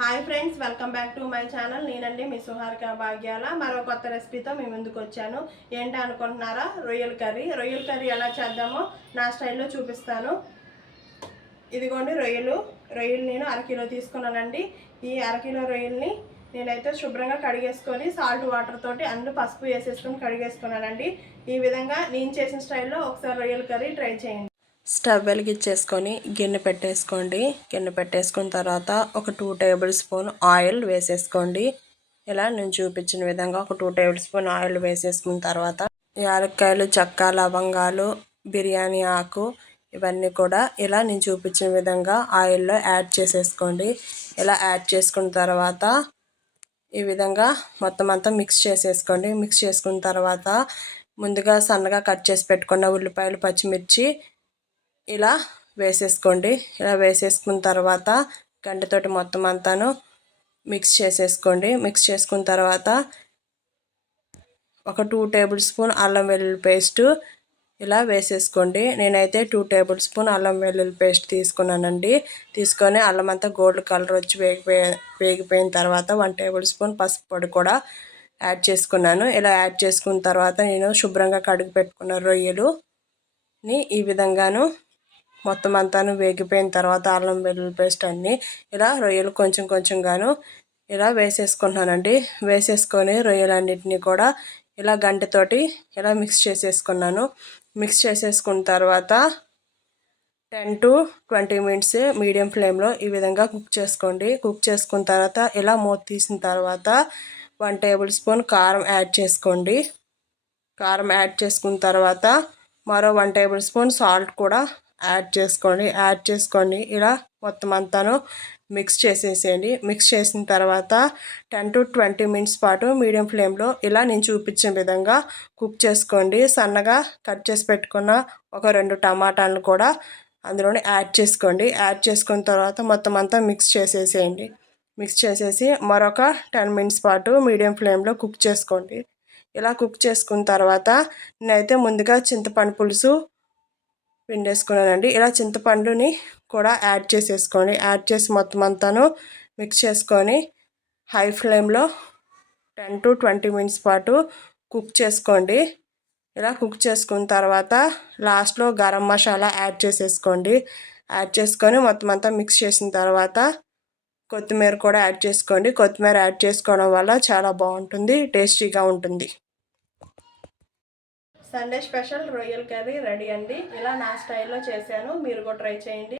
Hi friends welcome back to my channel నేనండి మీ సుహారిక భాగ్యాల. మరో కొత్త రెసిపీతో మీ ముందుకు వచ్చాను. ఏంటి అనుకుంటున్నారా? రొయ్యల కర్రీ. రొయ్యల కర్రీ ఎలా చేద్దామో నా స్టైల్లో చూపిస్తాను. ఇదిగోండి రొయ్యలు. రొయ్యలు నేను అరకిలో తీసుకున్నానండి. ఈ అరకిలో రొయ్యల్ని నేనైతే శుభ్రంగా కడిగేసుకొని సాల్ట్ వాటర్ తోటి అందులో పసుపు వేసేసుకొని కడిగేసుకున్నానండి. ఈ విధంగా నేను చేసిన స్టైల్లో ఒకసారి రొయ్యల కర్రీ ట్రై చేయండి. స్టవ్ వెలిగించేసుకొని గిన్నె పెట్టేసుకోండి. గిన్నె పెట్టేసుకున్న తర్వాత ఒక టూ టేబుల్ స్పూన్ ఆయిల్ వేసేసుకోండి. ఇలా నేను చూపించిన విధంగా ఒక టూ టేబుల్ స్పూన్ ఆయిల్ వేసేసుకున్న తర్వాత యాలక్కాయలు చెక్క లవంగాలు బిర్యానీ ఆకు ఇవన్నీ కూడా ఇలా నేను చూపించిన విధంగా ఆయిల్లో యాడ్ చేసేసుకోండి. ఇలా యాడ్ చేసుకున్న తర్వాత ఈ విధంగా మొత్తం అంతా మిక్స్ చేసేసుకోండి. మిక్స్ చేసుకున్న తర్వాత ముందుగా సన్నగా కట్ చేసి పెట్టుకున్న ఉల్లిపాయలు పచ్చిమిర్చి ఇలా వేసేసుకోండి. ఇలా వేసేసుకున్న తర్వాత గంటతోటి మొత్తం అంతాను మిక్స్ చేసేసుకోండి. మిక్స్ చేసుకున్న తర్వాత ఒక టూ టేబుల్ స్పూన్ అల్లం వెల్లుల్లి పేస్టు ఇలా వేసేసుకోండి. నేనైతే టూ టేబుల్ స్పూన్ అల్లం వెల్లుల్లి పేస్ట్ తీసుకున్నానండి. తీసుకొని అల్లం అంతా గోల్డ్ కలర్ వచ్చి వేగిపోయి వేగిపోయిన తర్వాత వన్ టేబుల్ స్పూన్ పసుపు పొడి కూడా యాడ్ చేసుకున్నాను. ఇలా యాడ్ చేసుకున్న తర్వాత నేను శుభ్రంగా కడిగి పెట్టుకున్న రొయ్యలుని ఈ విధంగాను మొత్తం అంతాను వేగిపోయిన తర్వాత అల్లం వెల్లుల్లి పేస్ట్ అన్నీ ఇలా రొయ్యలు కొంచెం కొంచెంగాను ఇలా వేసేసుకున్నానండి వేసేసుకొని రొయ్యలన్నిటినీ కూడా ఇలా గంటతోటి ఇలా మిక్స్ చేసేసుకున్నాను. మిక్స్ చేసేసుకున్న తర్వాత ten to twenty minutes medium ఫ్లేమ్లో ఈ విధంగా కుక్ చేసుకోండి. కుక్ చేసుకున్న తర్వాత ఇలా మూత తీసిన తర్వాత వన్ టేబుల్ స్పూన్ కారం యాడ్ చేసుకోండి. కారం యాడ్ చేసుకున్న తర్వాత మరో వన్ టేబుల్ స్పూన్ సాల్ట్ కూడా యాడ్ చేసుకోండి యాడ్ చేసుకోండి. ఇలా మొత్తం అంతాను మిక్స్ చేసేసేయండి. మిక్స్ చేసిన తర్వాత టెన్ టు ట్వంటీ మినిట్స్ పాటు మీడియం ఫ్లేమ్లో ఇలా నేను చూపించిన విధంగా కుక్ చేసుకోండి. సన్నగా కట్ చేసి పెట్టుకున్న ఒక రెండు టమాటాలను కూడా అందులోనే యాడ్ చేసుకోండి. యాడ్ చేసుకున్న తర్వాత మొత్తం అంతా మిక్స్ చేసేసేయండి. మిక్స్ చేసేసి మరొక టెన్ మినిట్స్ పాటు మీడియం ఫ్లేమ్లో కుక్ చేసుకోండి. ఇలా కుక్ చేసుకున్న తర్వాత నేనైతే ముందుగా చింతపండు పులుసు పిండేసుకున్నానండి. ఇలా చింతపండుని కూడా యాడ్ చేసేసుకోండి. యాడ్ చేసి మొత్తం అంతాను మిక్స్ చేసుకొని హై ఫ్లేమ్లో టెన్ టు ట్వంటీ మినిట్స్ పాటు కుక్ చేసుకోండి. ఇలా కుక్ చేసుకున్న తర్వాత లాస్ట్లో గరం మసాలా యాడ్ చేసేసుకోండి. యాడ్ చేసుకొని మొత్తం అంతా మిక్స్ చేసిన తర్వాత కొత్తిమీర కూడా యాడ్ చేసుకోండి. కొత్తిమీర యాడ్ చేసుకోవడం వల్ల చాలా బాగుంటుంది టేస్టీగా ఉంటుంది. సండే స్పెషల్ రొయ్యల కర్రీ రెడీ అండి. ఇలా నా స్టైల్లో చేశాను. మీరు కూడా ట్రై చేయండి.